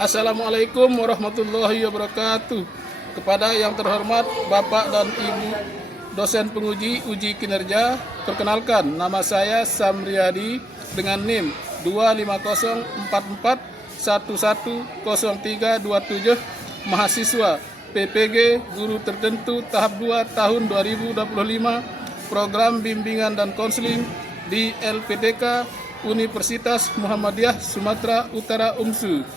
Assalamualaikum warahmatullahi wabarakatuh. Kepada yang terhormat Bapak dan Ibu dosen penguji uji kinerja, perkenalkan nama saya Samriadi dengan NIM 25044110327, mahasiswa PPG Guru Tertentu tahap 2 tahun 2025, program bimbingan dan konseling di LPTK Universitas Muhammadiyah Sumatera Utara UMSU,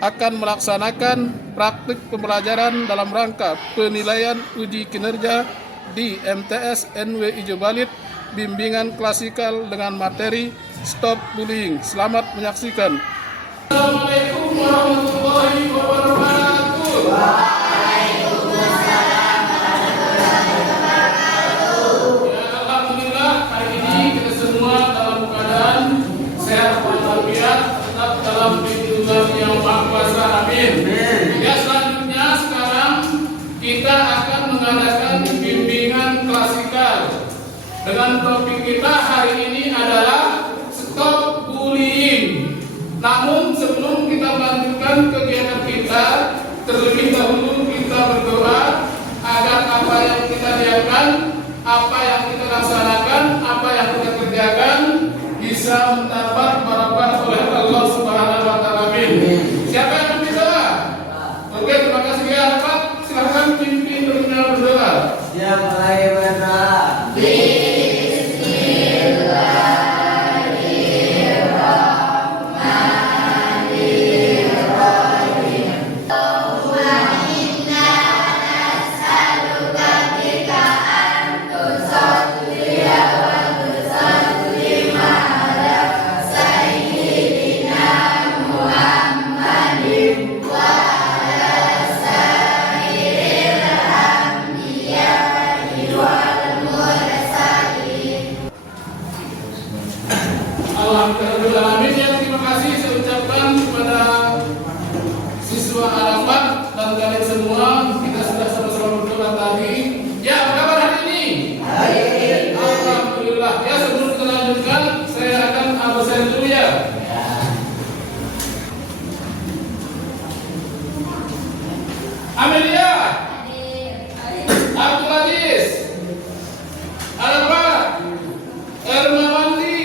akan melaksanakan praktik pembelajaran dalam rangka penilaian uji kinerja di MTS NW Ijo Balit, bimbingan klasikal dengan materi Stop Bullying. Selamat menyaksikan. Assalamualaikum warahmatullahi wabarakatuh. Waalaikumsalam warahmatullahi wabarakatuh. Ya, alhamdulillah hari ini kita semua dalam keadaan sehat walafiat, tetap dalam lindungan yang Maha Kuasa. Amin. Ya, selanjutnya sekarang kita akan mengadakan bimbingan klasikal dengan topik kita hari ini adalah Stop Bullying. Namun sebelum kita melanjutkan kegiatan kita, terlebih dahulu kita berdoa agar apa yang kita niatkan, apa yang kita laksanakan, apa yang kita kerjakan bisa mendapat barokah oleh Allah Subhanahu wa taala. Amin. Siapa yang berdoa? Oke, terima kasih ya Pak. Silakan pimpin terminal berdoa. Yang mulai berdoa. Alhamdulillah, ya, terima kasih saya ucapkan kepada siswa Arafat dan kalian semua. Kita sudah sama-sama berdoa tadi. Ya, apa kabar hari ini? Baik. Alhamdulillah. Ya, sebelum kita lanjutkan, saya akan absen dulu ya. Amelia, Abdul Aziz, Arafat, Ermawati,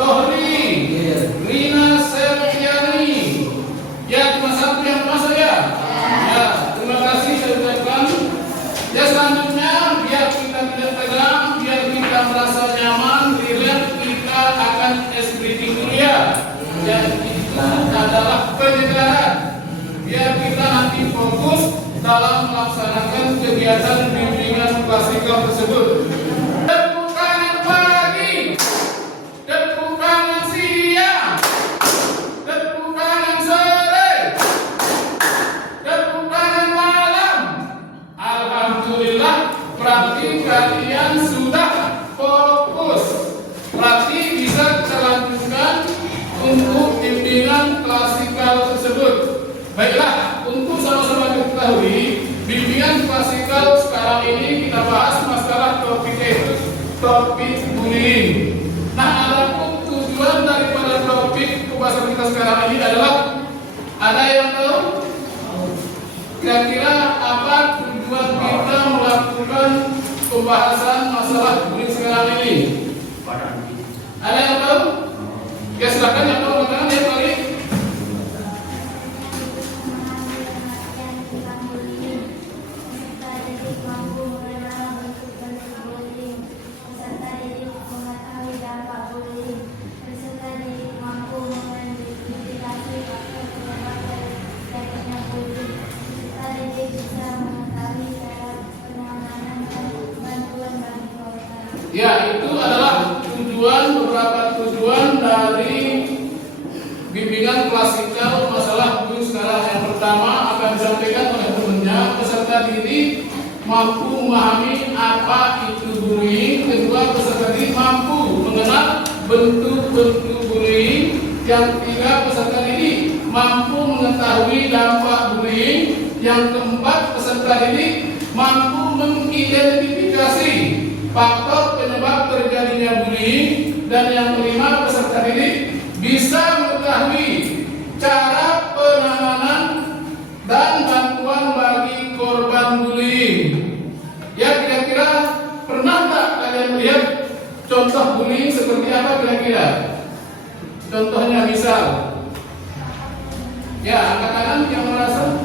Tohri, Rina Septiani. Ya, cuma satu yang masuk ya. Ya, terima kasih saya ucapkan. Ya, selanjutnya biar kita tidak tegang, biar kita merasa nyaman, relax, kita akan esbriefing dulu ya. Dan itu adalah penyegaran. Biar kita nanti fokus dalam melaksanakan kegiatan bimbingan klasikal tersebut. Berarti kalian sudah fokus. Berarti bisa kita lanjutkan untuk bimbingan klasikal tersebut. Baiklah, untuk sama-sama diketahui, bimbingan klasikal sekarang ini kita bahas masalah topik bullying. Nah, adapun tujuan daripada topik pembahasan kita sekarang ini adalah, ada yang tahu? Kira-kira apa tujuan kita melakukan pembahasan masalah bullying sekarang ini? Ada yang tahu? Ya, silakan yang tahu katakan ya kali. Ya, itu adalah beberapa tujuan dari bimbingan klasikal masalah bullying sekarang. Yang pertama akan disampaikan oleh temannya, peserta didik mampu memahami apa itu bullying. Kedua, peserta didik mampu mengenal bentuk-bentuk bullying. Yang ketiga, peserta didik mampu mengetahui dampak bullying. Yang keempat, peserta didik mampu mengidentifikasi faktor penyebab terjadinya bullying. Dan yang kelima, peserta didik bisa mengetahui cara bullying seperti apa kira-kira? Contohnya misal, ya angkat tangan yang merasa.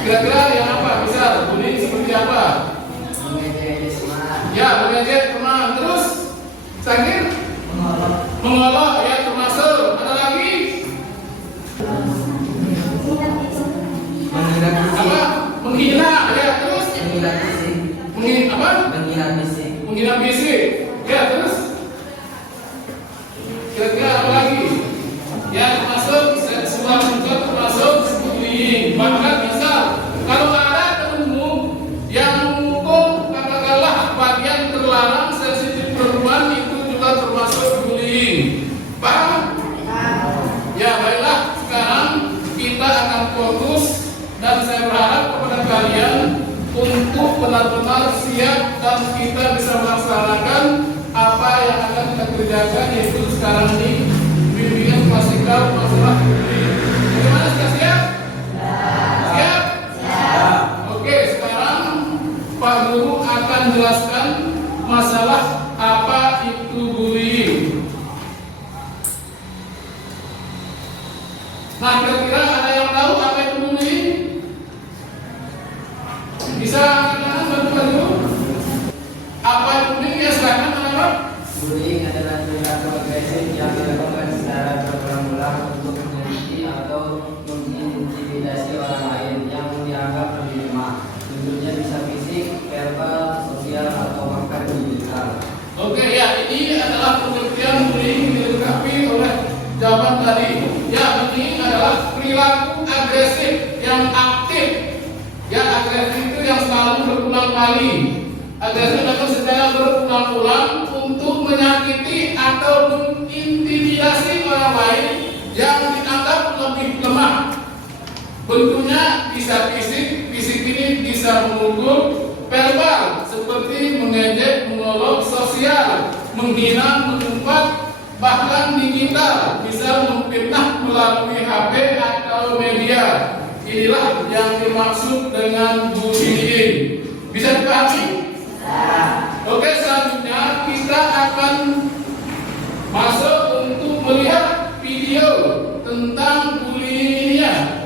Kira-kira yang apa? Misal bullying seperti apa? Ya, mengejek teman. Terus sakit? Mengolok, ya termasuk. Ada lagi? Apa? Menghina, ya terus? Menghina apa? Menghina fisik. Ya terus? Kira-kira apa lagi? Ya termasuk seksual juga termasuk bullying. Bahkan misal kalau ada temanmu yang memukul katakanlah bagian terlarang sensitif perempuan, itu juga termasuk bullying. Paham? Ya baiklah, sekarang kita akan fokus dan saya berharap kepada kalian untuk benar-benar siap dan kita bisa melaksanakan apa yang akan kita kerjakan, yaitu sekarang ini bimbingan klasikal masalah bullying. Bagaimana, sudah siap? Siap? Oke, sekarang Pak Guru akan jelaskan masalah apa itu bullying. Nah, kira-kira ada yang tahu apa itu bullying? Bisa angkat tangan Pak Guru? Apa itu bullying? Ya silakan, kenapa? Bullying adalah perilaku agresif yang dilakukan secara berulang-ulang untuk menyakiti atau mengintimidasi orang lain yang dianggap lebih lemah. Bentuknya bisa fisik, verbal, sosial, atau bahkan digital. Oke, ya ini adalah pengertian bullying dilengkapi oleh jawaban tadi. Ya, ini adalah perilaku agresif yang aktif. Ya, agresif itu yang selalu berulang kali. Agresif dilakukan secara berulang-ulang untuk menyakiti atau mengintimidasi orang lain yang dianggap lebih lemah. Bentuknya bisa fisik, fisik ini bisa memukul, verbal seperti mengejek, mengolok, sosial, menghina, mengumpat, bahkan digital bisa memfitnah melalui HP atau media. Inilah yang dimaksud dengan bullying. Bisa dipahami? Oke, selanjutnya kita akan masuk untuk melihat video tentang bullying-nya.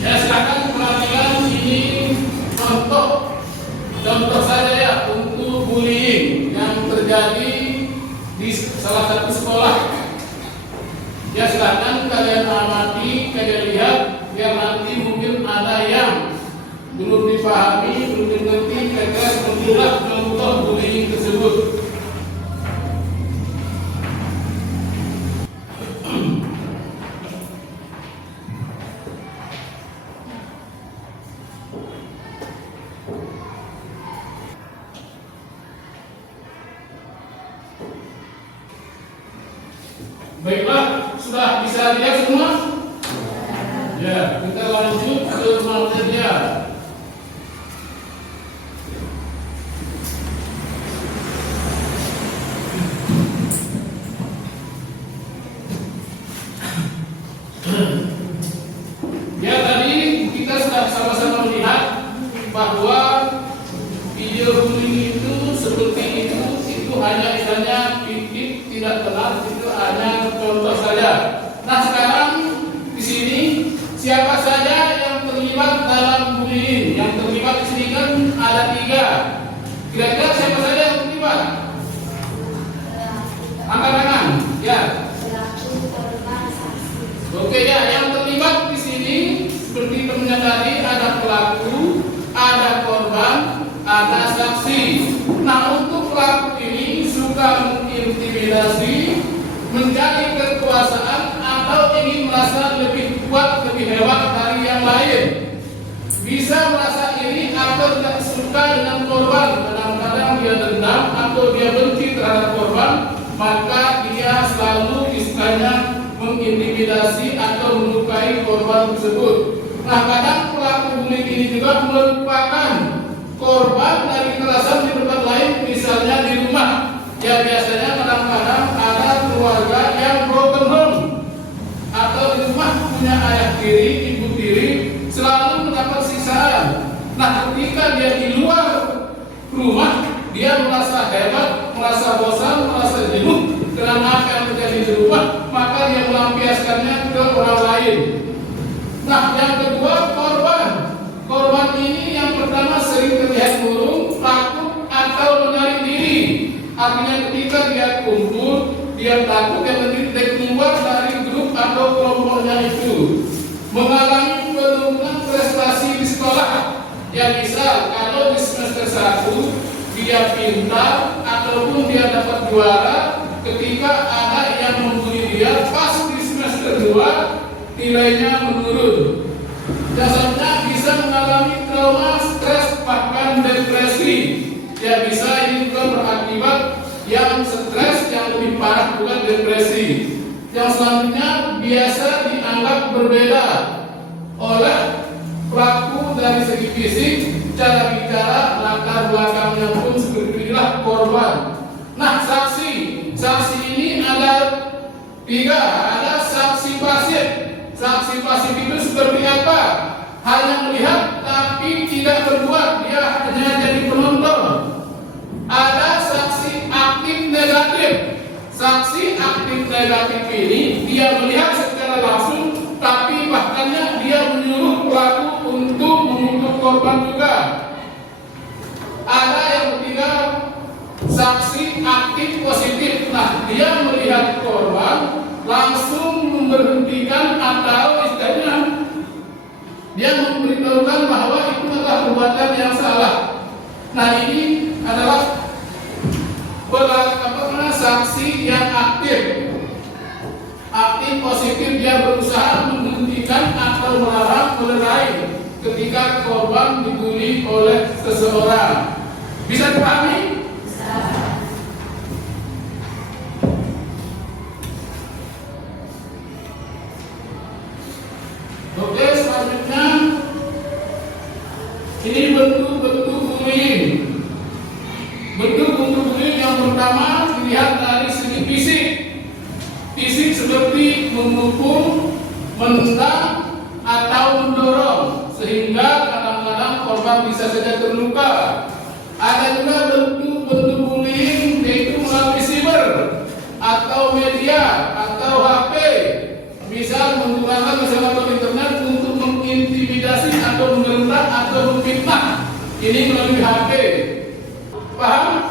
Ya silakan perhatikan, ini contoh saja ya untuk bullying yang terjadi di salah satu sekolah. Ya silakan kalian amati, kalian lihat, biar nanti mungkin ada yang belum dipahami, belum dimengerti, kira-kira sepertilah contoh bullying tersebut. Baiklah, sudah bisa lihat semua? Ya, kita lanjut ke materinya. Ya, tadi kita sudah sama-sama melihat bahwa video bullying itu seperti itu hanya misalnya fiktif, tidak benar, itu hanya contoh saja. Nah, sekarang di sini siapa saja yang terlibat dalam bullying? Yang terlibat di sini kan ada 3. Kira-kira siapa saja yang terlibat? Angkat tangan. Ya. Oke ya, yang terlibat di sini seperti temannya tadi, ada pelaku, ada korban, ada saksi. Nah, untuk pelaku ini suka mengintimidasi, mencari kekuasaan bukannya mengintimidasi atau melukai korban tersebut. Nah, kadang pelaku bullying ini juga merupakan korban dari kekerasan di tempat lain, misalnya di rumah. Ya, biasanya kadang-kadang ada keluarga yang broken home, atau di rumah punya ayah tiri, ibu tiri, selalu mendapat siksaan. Nah, ketika dia di luar rumah, dia merasa hebat, merasa bosan, merasa jenuh dengan apa yang terjadi di rumah, maka dia melampiaskannya ke orang lain. Nah, yang kedua, korban ini yang pertama sering terlihat murung, takut atau menarik diri. Artinya ketika dia kumpul, dia takut yang lebih keluar dari grup atau kelompoknya itu. Mengalami penurunan prestasi di sekolah. Ya, misal kalau di semester 1 dia pintar ataupun dia dapat juara, ketika ada yang membuli dia, pas di semester 2 nilainya menurun. Jasanya bisa mengalami trauma, stres, bahkan depresi. Ya, bisa ini juga berakibat yang stres yang lebih parah bukan depresi. Yang selanjutnya biasa dianggap berbeda oleh pelaku dari segi fisik, cara bicara, latar belakangnya pun seperti inilah korban. Nah, saksi ini ada 3, ada saksi pasif. Saksi pasif itu seperti apa? Hanya melihat tapi tidak berbuat, dia hanya jadi penonton. Ada saksi aktif negatif. Saksi aktif negatif ini dia melihat secara langsung, tapi bahkannya dia menyuruh pelaku untuk memukul korban juga. Ada yang ketiga, saksi aktif positif. Nah, dia melihat korban langsung memberhentikan atau istilahnya dia memberitahukan bahwa itu adalah perbuatan yang salah. Nah, ini adalah saksi yang aktif. Aktif positif, dia berusaha menghentikan atau melarang, melerai ketika korban dibully oleh seseorang. Bisa dipahami? Oke, selanjutnya ini bentuk-bentuk bullying. Bentuk-bentuk bullying yang pertama dilihat dari segi fisik. Fisik seperti memukul, menendang, atau mendorong, sehingga kadang-kadang korban bisa saja terluka. Ada juga bentuk-bentuk bullying yaitu melalui siber atau media atau HP. Misal menggunakan atau internet untuk mengintimidasi atau menggeledah atau memfitnah. Ini melalui HP. Paham?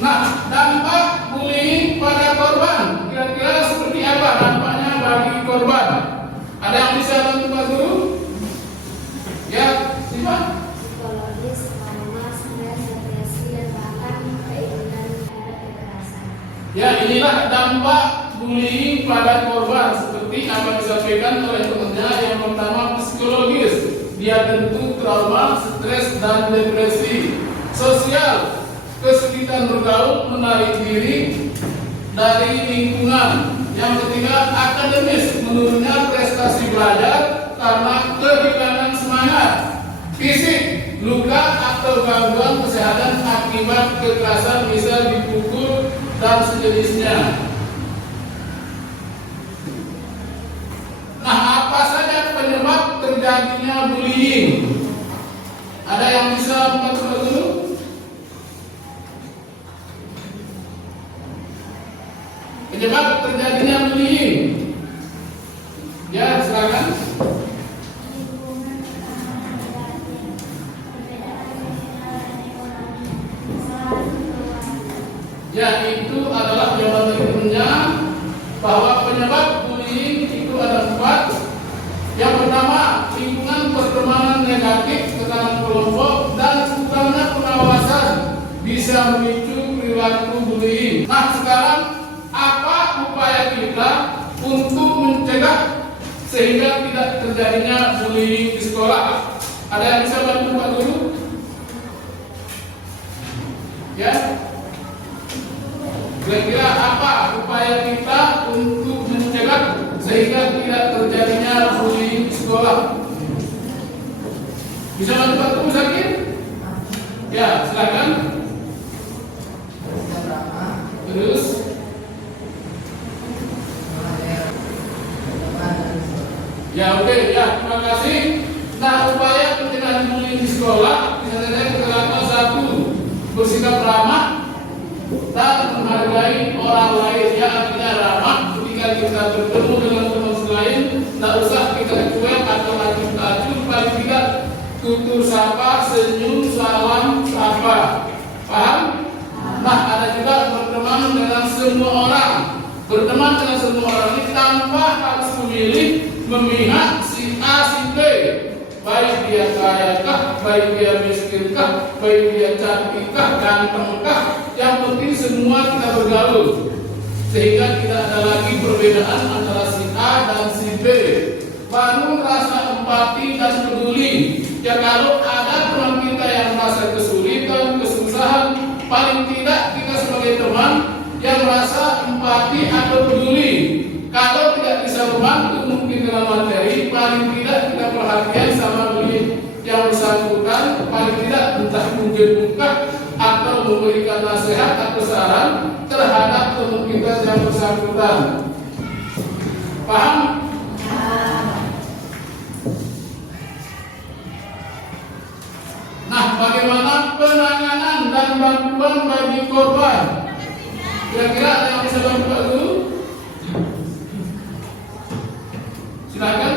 Nah, dampak bullying pada korban kira-kira seperti apa dampaknya bagi korban? Ada yang bisa bantu Pak Guru? Ya, siapa? Psikologis, trauma, stres, depresi, dan bahkan keinginan terhadap kekerasan. Ya, inilah dampak bullying pada korban seperti apa disampaikan oleh temannya. Yang pertama psikologis, dia tentu trauma, stres, dan depresi. Sosial, kesulitan bergaul, menarik diri dari lingkungan. Yang ketiga akademis, menurunnya prestasi belajar karena kehilangan semangat. Fisik, luka atau gangguan kesehatan akibat kekerasan, bisa dipukul dan sejenisnya. Nah, apa saja penyebab terjadinya bullying? Ada yang bisa membantu dulu? Penyebab terjadinya bullying. Ya, silakan. Ya, itu adalah jawaban berikutnya bahwa penyebab bullying itu ada 4. Yang pertama, lingkungan pertemanan negatif, tekanan kelompok, dan kurangnya pengawasan bisa memicu perilaku bullying. Nah, sekarang apa upaya kita untuk mencegah sehingga tidak terjadinya bullying di sekolah? Ada yang bisa bantu Pak Guru? Ya, kira-kira apa upaya kita untuk mencegah sehingga tidak terjadinya bullying di sekolah? Bisa bantu sakit? Ya, silakan. Terus, ya oke, ya terima kasih. Nah, upaya pencegahan bullying di sekolah bisa saja kita lakukan: satu, bersikap ramah dan menghargai orang lain. Ya, artinya ramah ketika kita bertemu dengan teman selain, tidak usah kita cuek atau acuh-acuh, paling tidak tutur sapa, senyum, salam, sapa. Paham? Nah, ada juga berteman dengan semua orang. Berteman dengan semua orang ini tanpa harus memihak si A, si B. Baik dia kaya kah, baik dia miskin kah, baik dia cantik kah, ganteng kah, yang penting semua kita bergaul sehingga tidak ada lagi perbedaan antara si A dan si B. Bangun rasa empati dan peduli. Ya, kalau ada teman kita yang merasa kesulitan, kesusahan, paling tidak kita sebagai teman yang merasa empati atau peduli. Kalau tidak bisa membantu mungkin dengan materi, paling tidak kita perhatian sama diri yang bersangkutan, paling tidak entah mungkin atau memberikan nasihat atau saran terhadap teman kita yang bersangkutan. Paham? Nah, bagaimana penanganan dan bantuan bagi korban? Kira-kira ada yang bisa bantu dulu? Silakan.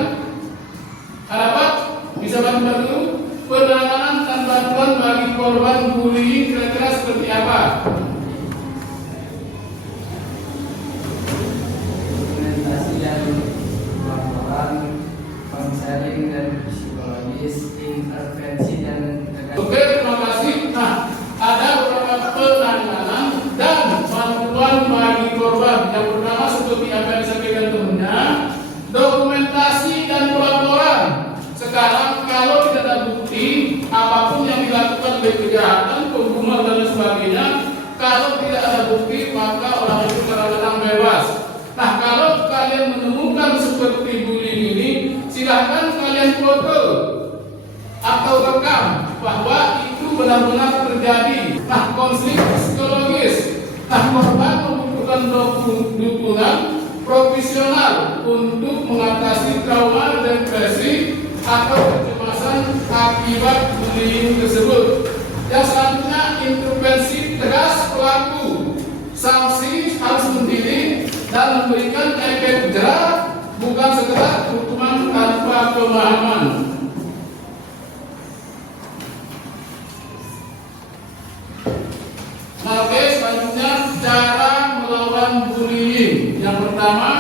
Harapan bisa bantu penanganan dan bantuan bagi korban bullying kira-kira seperti apa? Dokumentasi dan laporan, konseling dan psikologis, intervensi dan Oke, terima kasih. Nah, ada beberapa penanganan dan bantuan bagi korban. Yang pertama seperti apa yang disampaikan temannya, dokumentasi dan pelaporan. Sekarang kalau tidak ada bukti apapun yang dilakukan, baik kejahatan, pembunuhan dan sebagainya, kalau tidak ada bukti maka orang itu kadang-kadang bebas. Nah, kalau kalian menemukan seperti bullying ini, silahkan kalian foto atau rekam bahwa itu benar-benar terjadi. Nah, konseling psikologis. Nah, korban membutuhkan dukungan profesional untuk mengatasi trauma, depresi atau kecemasan akibat bullying tersebut. Yang selanjutnya, intervensi tegas pelaku. Sanksi harus mendidik dan memberikan efek jerah, bukan sekedar hukuman tanpa pemahaman. Oke, selanjutnya cara melawan bullying. Yang pertama,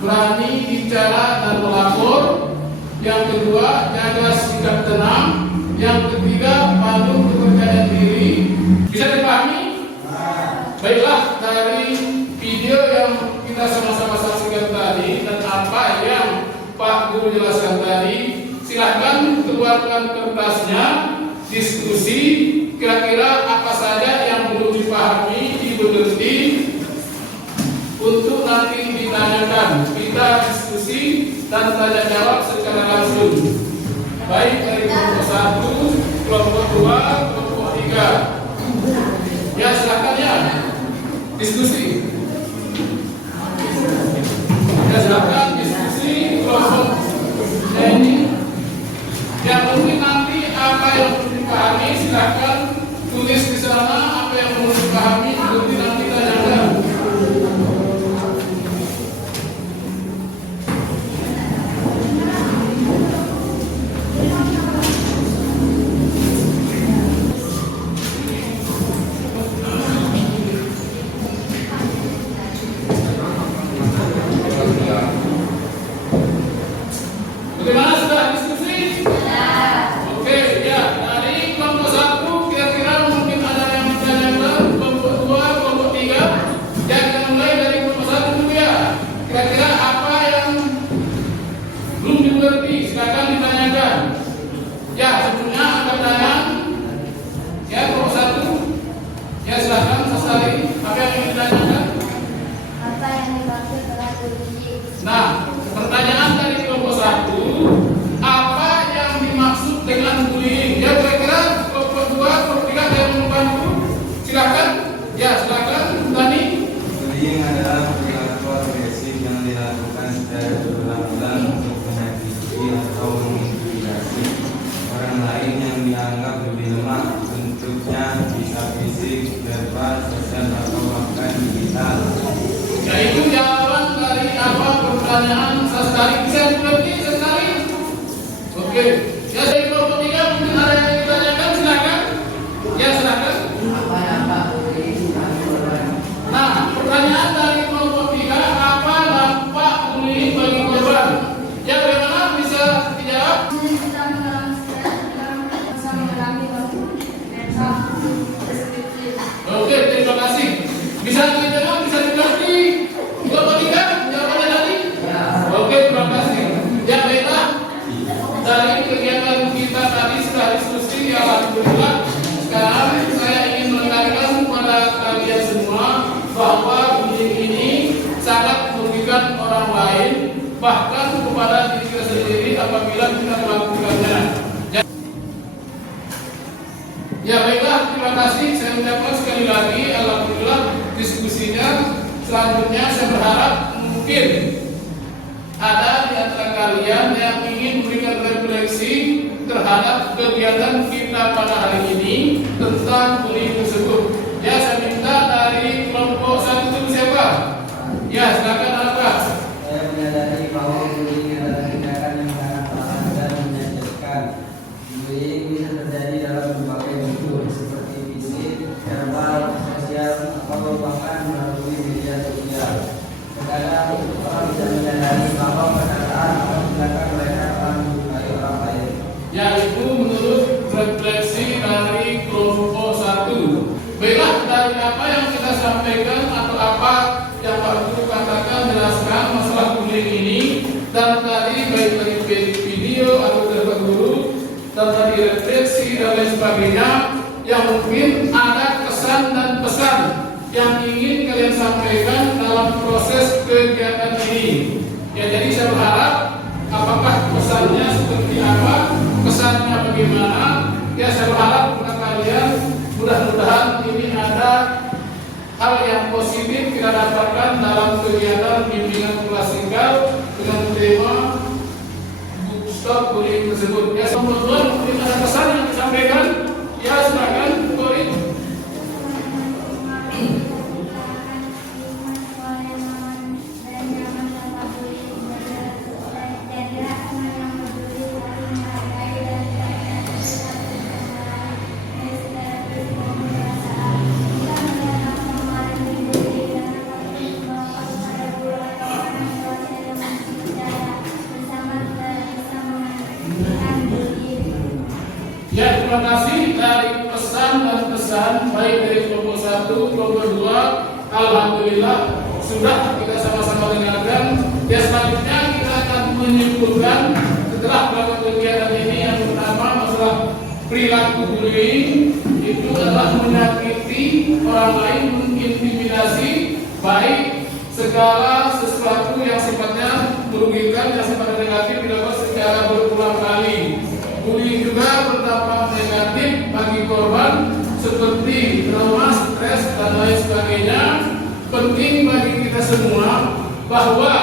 berani bicara dan melapor. Yang kedua, jaga sikap tenang. Yang ketiga, bangun kepercayaan diri. Bisa dipahami? Baiklah, dari video yang kita sama-sama saksikan tadi dan apa yang Pak Guru jelaskan tadi, silahkan keluarkan kertasnya, diskusi. Kira-kira apa saja yang perlu dipahami, dimengerti untuk nanti ditanyakan. Kita diskusi dan tanya jawab secara langsung. Baik dari kelompok 1, kelompok 2, kelompok 3. Ya, silakan ya. Diskusi. Ya, silakan diskusi kelompok ini. Yang mungkin nanti apa yang perlu dipahami silakan tulis di sana, apa yang perlu dipahami nanti tanyakan. verbal, sosial atau bahkan digital. Yaitu jawaban dari apa pertanyaan sesekali bisa dimengerti sesekali. Oke. Ya dari kelompok 3 mungkin ada yang ditanyakan, silakan. Ya silakan. Nah, pertanyaan dari kelompok 3, apa dampak bullying bagi korban? Ya bagaimana bisa dijawab? Oke, terima kasih. Bisa dijawab, bisa dimengerti. Kelompok 3, jawabannya tadi? Oke, terima kasih. Ya baiklah. Dari kegiatan kita tadi setelah diskusi, ya alhamdulillah. Sekarang saya ingin menekankan kepada kalian semua bahwa bullying ini sangat merugikan orang lain, bahkan kepada diri kita sendiri apabila kita melakukannya. Ya baiklah, terima kasih. Saya ucapkan sekali lagi, alhamdulillah diskusinya. Selanjutnya saya berharap mungkin ada di antara kalian yang ingin memberikan refleksi terhadap kegiatan kita pada hari ini tentang bullying tersebut. Ya, saya minta dari kelompok 1 itu siapa? Ya, silakan apa? Saya menyadari bahwa bullying adalah tindakan yang sangat parah dan menyakitkan. Bullying bisa terjadi dalam berbagai bentuk seperti fisik, verbal, sosial, atau bahkan melalui media sosial. Terkadang orang bisa menyadari bahwa perkataan atau tindakan mereka akan melukai orang lain. Yaitu menurut refleksi dari kelompok 1. Baiklah, dari apa yang kita sampaikan atau apa yang Pak Guru katakan jelaskan masalah bullying ini, dan tadi baik dari video atau dari Pak Guru dan tadi refleksi dan lain sebagainya, yang mungkin ada kesan dan pesan yang ingin kalian sampaikan dalam proses kegiatan ini. Ya, jadi saya berharap apakah pesannya seperti apa, kesannya bagaimana. Ya, saya berharap kepada kalian mudah-mudahan ini ada hal yang positif kita dapatkan dalam kegiatan bimbingan klasikal dengan tema Stop Bullying tersebut. Ya, teman-teman, mungkin ada pesan yang disampaikan. Ya, silakan, Korin. Ya, terima kasih dari pesan dan pesan baik dari kelompok 1, kelompok 2. Alhamdulillah sudah kita sama-sama dengarkan. Ya, selanjutnya kita akan menyimpulkan setelah melakukan kegiatan ini. Yang pertama, masalah perilaku bullying itu adalah menyakiti orang lain, mengintimidasi, baik segala sesuatu yang sifatnya merugikan, yang sifatnya negatif dilakukan secara berulang kali. Bullying juga berdampak negatif bagi korban seperti trauma, stres, dan lain sebagainya. Penting bagi kita semua bahwa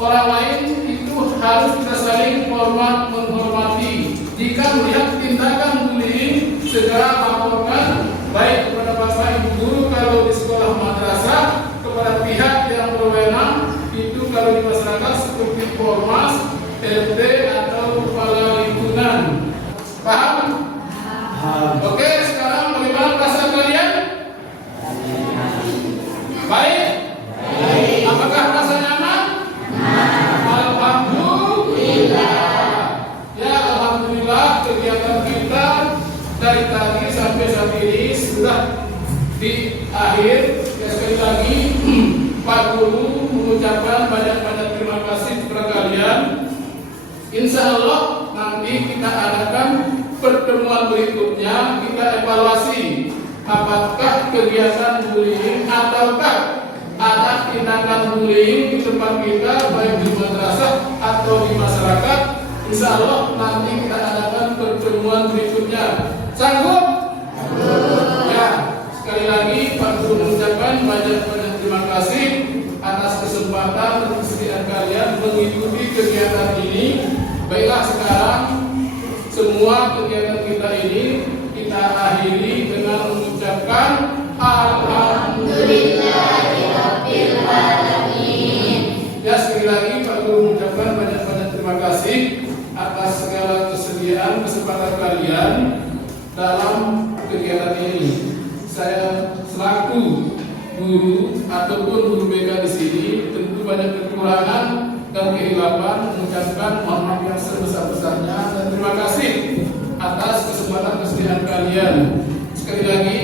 orang lain itu harus kita saling hormat menghormati. Jika melihat tindakan bullying, segera laporkan baik kepada bapak ibu guru kalau di sekolah madrasah, kepada pihak yang berwenang, itu kalau di masyarakat seperti Polmas, RT atau kepala lingkungan. Paham? Oke, sekarang bagaimana perasaan kalian? Baik? Apakah merasa nyaman? Alhamdulillah. Ya, alhamdulillah kegiatan kita dari tadi sampai saat ini sudah di akhir. Ya, sekali lagi Pak Guru mengucapkan banyak-banyak terima kasih kepada kalian. Insya Allah nanti kita adakan pertemuan berikutnya, kita evaluasi apakah kegiatan bullying ataukah ada tindakan bullying di tempat kita baik di madrasah atau di masyarakat. Insya Allah nanti kita adakan pertemuan berikutnya. Sanggup? Ya, sekali lagi Pak Guru mengucapkan banyak-banyak terima kasih atas kesempatan dan kesediaan kalian mengikuti kegiatan ini. Baiklah, sekarang semua kegiatan kita ini kita akhiri dengan mengucapkan mengucapkan Alhamdulillahirabbil alamin. Ya, sekali lagi Pak Guru mengucapkan banyak-banyak terima kasih atas segala kesediaan kesempatan kalian dalam kegiatan ini. Saya selaku guru ataupun guru BK di sini tentu banyak kekurangan dan kehilapan, mengucapkan mohon maaf yang sebesar-besarnya dan terima kasih atas kesempatan kesediaan kalian. Sekali lagi